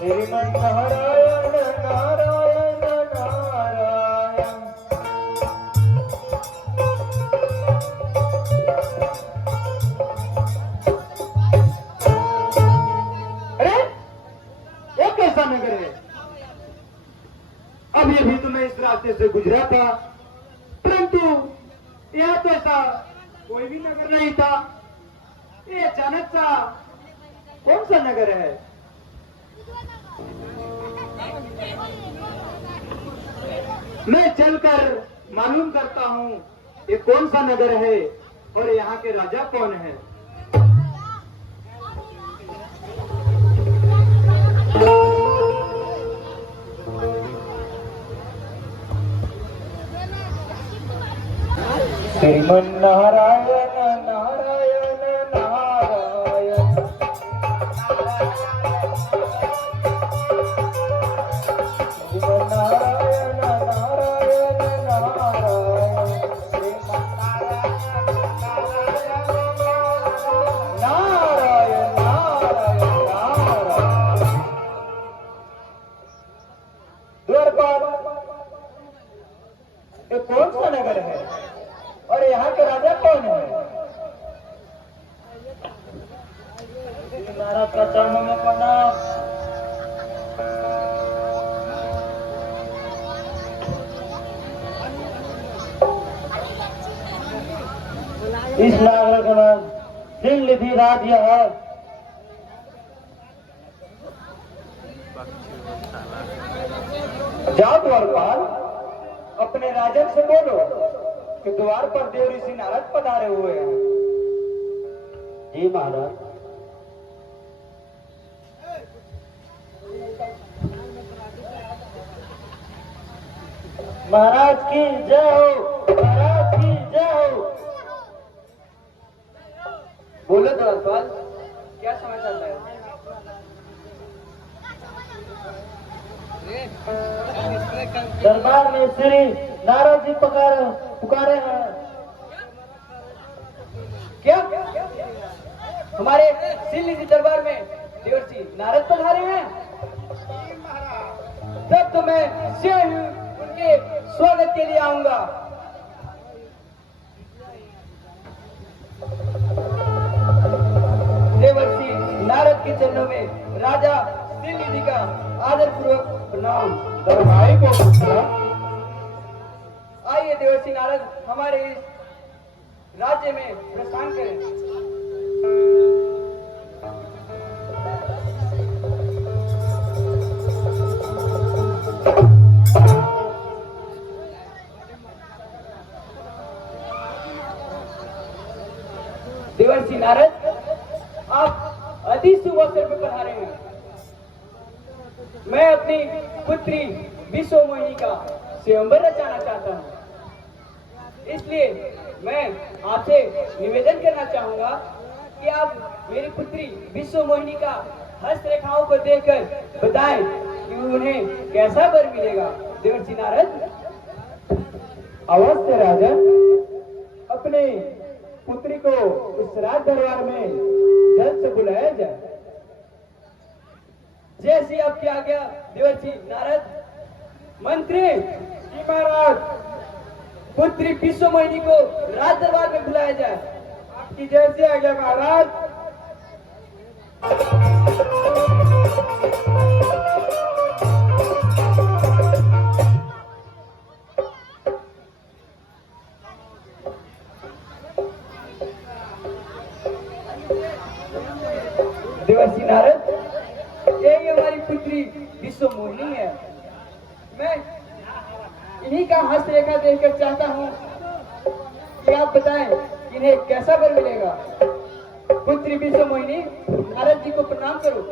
श्रीमन्नारायण नारायण नारायण। अरे ये कैसा नगर है? अभी अभी तो मैं इस रास्ते से गुजरा था, परंतु यहाँ तो ऐसा कोई भी नगर नहीं था। ये अचानक सा कौन सा नगर है? मैं चलकर मालूम करता हूँ ये कौन सा नगर है और यहाँ के राजा कौन है। श्रीमन्नारायण नारायण नारायण। श्रीमन्नारायण नारायण नारायण। नारायण नारायण नारायण। द्वारपाल, ये कौन सा नगर है और यहाँ के राजा कौन है? महाराज का चरणों में प्रणाम। इस नगर का नाम सिंहलिधि राज्य है। जाओ द्वारपाल, अपने राजन से बोलो कि द्वार पर देव ऋषि नारद पधारे हुए हैं। जी महाराज। महाराज की जय हो, महाराज की जय हो। बोलो द्वारपाल, क्या समाचार है? दरबार में श्री नारद जी पुकारे हैं। क्या हमारे सिंहलिधि दरबार में देवर्षि नारद पधारे हैं? तब तो मैं स्वयं उनके स्वागत के लिए आऊंगा। देवर्षि नारद के चरणों में राजा सिंहलिधि का आदर पूर्वक प्रणाम। दरबारी को आइए देवर्षि नारद, हमारे इस राज्य में प्रस्थान करें। देवर्षि नारद, आप अति शुभ अवसर पर पधारे हैं। मैं अपनी पुत्री विश्व मोहिनी का स्वयंवर रचाना चाहता हूँ, इसलिए मैं आपसे निवेदन करना चाहूंगा कि आप मेरी पुत्री विश्व मोहिनी का हस्तरेखाओं को देखकर बताएं कि उन्हें कैसा वर मिलेगा। देवर्षि नारद। अवश्य राजन, अपने पुत्री को उस राज दरबार में जल्द से बुलाया जाए। जैसी आपकी आज्ञा देवर्षि नारद। मंत्री जी महाराज, पुत्री विश्व मोहिनी को राज दरबार में बुलाया जाए। आपकी जैसी आज्ञा महाराज। देवर्षि नारद, यही हमारी पुत्री विश्व मोहिनी है। मैं इन्हीं का हस्तरेखा देखकर चाहता हूँ कि आप बताएं इन्हें कैसा वर मिलेगा। पुत्री विश्व मोहिनी, नारद जी को प्रणाम करो।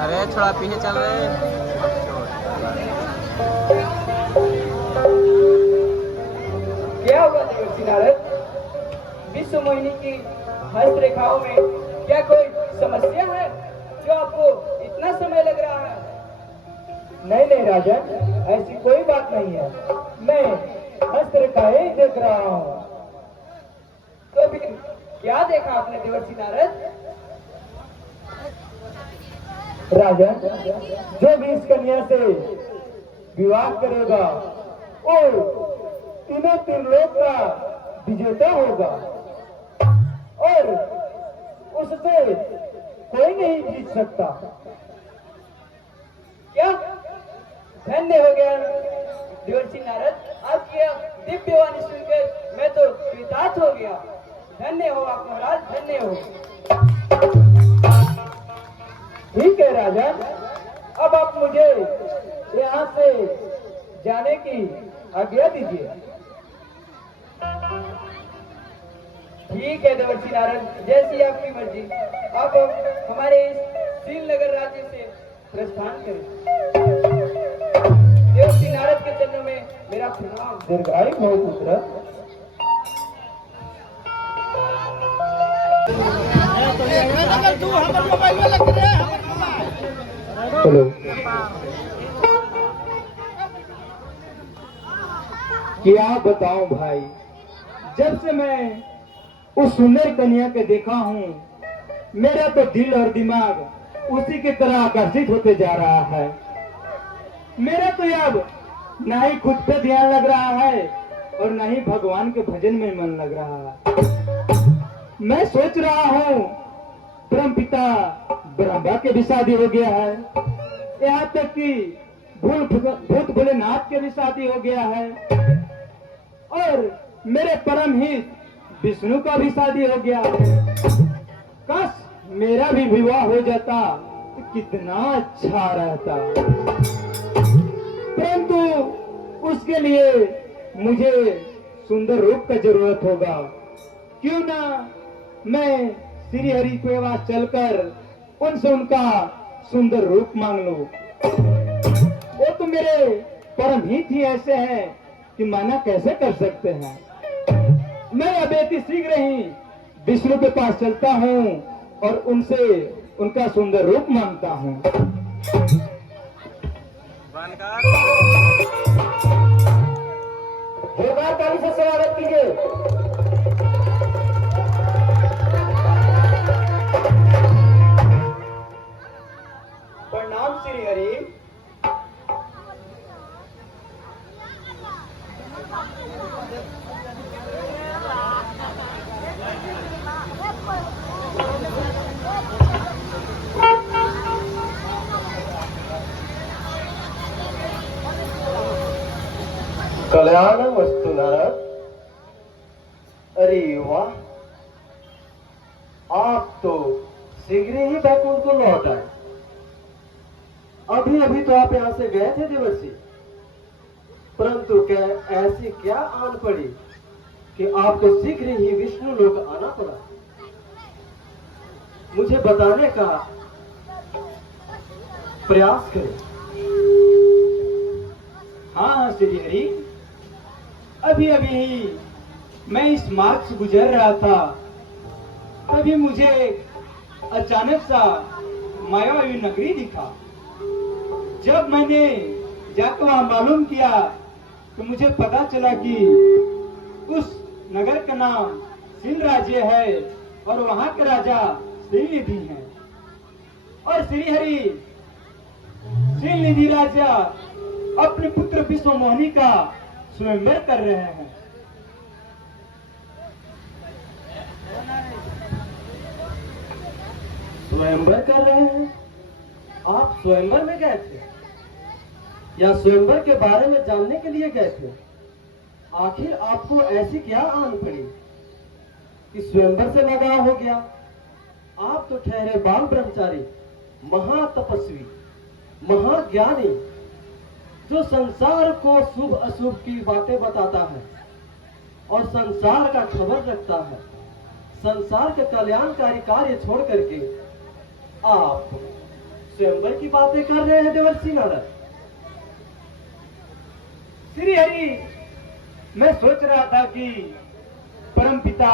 अरे थोड़ा पीछे चल रहे। क्या हुआ देवर्षि नारद? विश्व मोहिनी की हस्त रेखाओं में क्या कोई समस्या है जो आपको इतना समय लग रहा है? नहीं नहीं राजन, ऐसी कोई बात नहीं है। मैं हस्तरेखाएं देख रहा हूँ। तो फिर क्या देखा आपने देवर्षि नारद? राजन, जो भी इस कन्या से विवाह करेगा वो तीनों त्रिलोक का विजेता होगा और उससे कोई नहीं जीत सकता। क्या? धन्य हो गया देवर्षि नारद, आपकी यह दिव्य वाणी सुनकर मैं तो कृतार्थ हो गया। धन्य हो आप महाराज, धन्य हो। ठीक है राजन, अब आप मुझे यहाँ से जाने की आज्ञा दीजिए। ठीक है देवर्षि नारद, जैसी आपकी मर्जी। आप हमारे इस श्रीनगर राज्य से प्रस्थान करें। देवर्षि नारद के चरणों में मेरा प्रणाम। दीर्घायु भव पुत्र। चलो, क्या बताऊं भाई, जब से मैं उस सुंदर कन्या के देखा हूँ मेरा तो दिल और दिमाग उसी की तरह आकर्षित होते जा रहा है। मेरा तो अब ना ही खुद पे ध्यान लग रहा है और ना ही भगवान के भजन में मन लग रहा है। मैं सोच रहा हूँ परम पिता ब्रह्मा के भी शादी हो गया है, यहाँ तक कि भूत भोलेनाथ के भी शादी हो गया है और मेरे परम हित विष्णु का भी शादी हो गया है। काश मेरा भी विवाह हो जाता तो कितना अच्छा रहता, परंतु उसके लिए मुझे सुंदर रूप का जरूरत होगा। क्यों ना मैं श्री हरि के पास चलकर उनसे उनका सुंदर रूप मांग लूं। वो तो मेरे परम हित ही ऐसे हैं कि मना कैसे कर सकते हैं। मैं अभी शीघ्र ही विष्णु के पास चलता हूँ और उनसे उनका सुंदर रूप मांगता हूँ। जोरदार ताली से स्वागत कीजिए। प्रणाम श्री हरि। कल्याण वस्तु नारद। अरे वाह, आप तो शीघ्र ही बैकुंठ को लौट आए। अभी अभी तो आप यहाँ से गए थे देवर्षि, परंतु क्या ऐसी क्या आन पड़ी कि आपको शीघ्र ही विष्णु लोक आना पड़ा? मुझे बताने का प्रयास करें। हाँ श्री हरि, अभी अभी मैं इस मार्ग से गुजर रहा था, तभी मुझे अचानक सा मायावी नगरी दिखा। जब मैंने जाकर वहां मालूम किया तो मुझे पता चला कि उस नगर का नाम सिंध राज्य है और वहां के राजा श्रीनिधि हैं। और श्रीहरि श्रीनिधि राजा अपने पुत्र विश्व मोहिनी का स्वयंवर कर रहे हैं। स्वयंवर कर रहे हैं? आप स्वयंवर में गए थे या स्वयंवर के बारे में जानने के लिए गए थे? आखिर आपको ऐसी क्या आन पड़ी कि स्वयंवर से लगाव हो गया? आप तो ठहरे बाल ब्रह्मचारी, महातपस्वी, महाज्ञानी, जो संसार को शुभ अशुभ की बातें बताता है और संसार का खबर रखता है। संसार के कल्याणकारी कार्य छोड़ करके आप स्वयंवर की बातें कर रहे हैं देवर्षि नारद। श्री हरि, मैं सोच रहा था कि परम पिता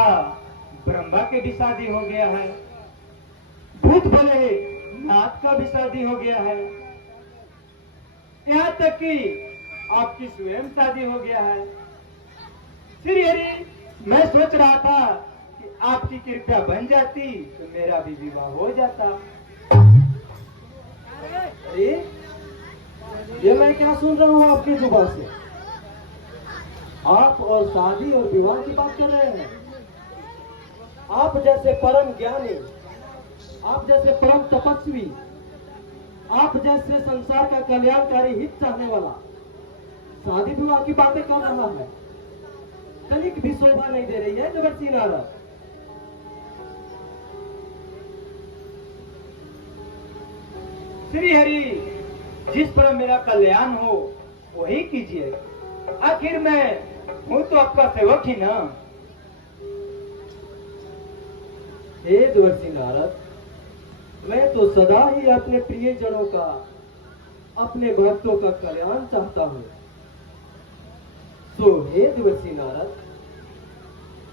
ब्रह्मा के भी शादी हो गया है, भूत भले नाथ का भी शादी हो गया है, यहाँ तक कि आपकी स्वयं शादी हो गया है। श्री हरि, मैं सोच रहा था कि आपकी कृपा बन जाती तो मेरा भी विवाह हो जाता। अरे ये मैं क्या सुन रहा हूँ आपकी जुबान से? आप और शादी और विवाह की बात कर रहे हैं? आप जैसे परम ज्ञानी, आप जैसे परम तपस्वी, आप जैसे संसार का कल्याणकारी हित चाहने वाला शादी विवाह की बातें कर रहा है, तनिक भी शोभा नहीं दे रही है देवर्षि नारद। श्री हरि, जिस पर मेरा कल्याण हो वही कीजिए। आखिर मैं हूँ तो आपका सेवक ही ना। हे देवर्षि नारद, मैं तो सदा ही अपने प्रियजनों का, अपने भक्तों का कल्याण चाहता हूँ। तो हे देवर्षि नारद,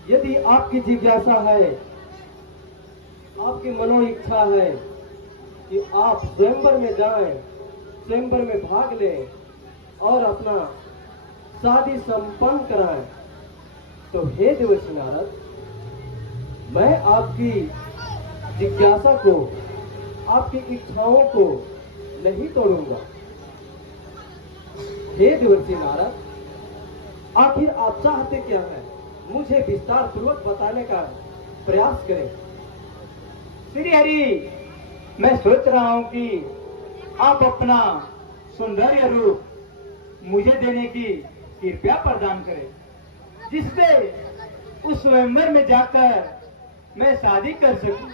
यदि आपकी जिज्ञासा है, आपकी मनो इच्छा है कि आप स्वयंवर में जाएं, स्वयंवर में भाग लें और अपना शादी संपन्न कराएं, तो हे देवर्षि नारद, मैं आपकी जिज्ञासा को, आपकी इच्छाओं को नहीं तोड़ूंगा। हे देवर्षि नारद, आखिर आप चाहते क्या है? मुझे विस्तार पूर्वक बताने का प्रयास करें। श्री हरि, मैं सोच रहा हूँ कि आप अपना सौंदर्य रूप मुझे देने की कृपया प्रदान करें, जिससे उस स्वयंवर में जाकर मैं शादी कर सकूं,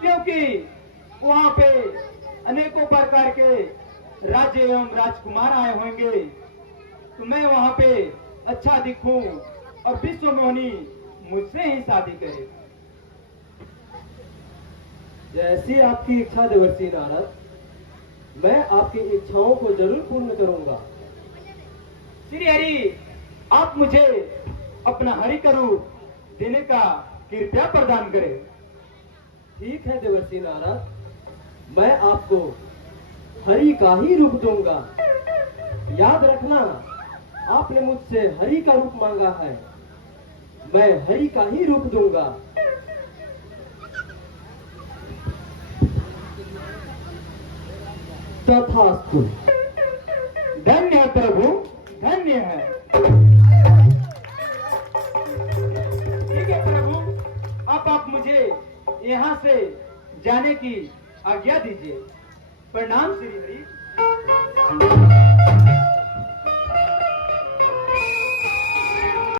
क्योंकि वहाँ पे अनेकों प्रकार के राज्य एवं राजकुमार आए होंगे, तो मैं वहाँ पे अच्छा दिखूं और विश्व मोहिनी मुझसे ही शादी करे। जैसी आपकी इच्छा देवर्षि नारद, मैं आपकी इच्छाओं को जरूर पूर्ण करूंगा। श्री हरि, आप मुझे अपना हरि का रूप देने का कृपया प्रदान करें। ठीक है देवर्षि नारद, मैं आपको हरि का ही रूप दूंगा। याद रखना, आपने मुझसे हरि का रूप मांगा है, मैं हरि का ही रूप दूंगा। तथास्तु। धन्य है प्रभु, धन्य है। ठीक है प्रभु, अब आप मुझे यहाँ से जाने की आज्ञा दीजिए। प्रणाम श्री हरि।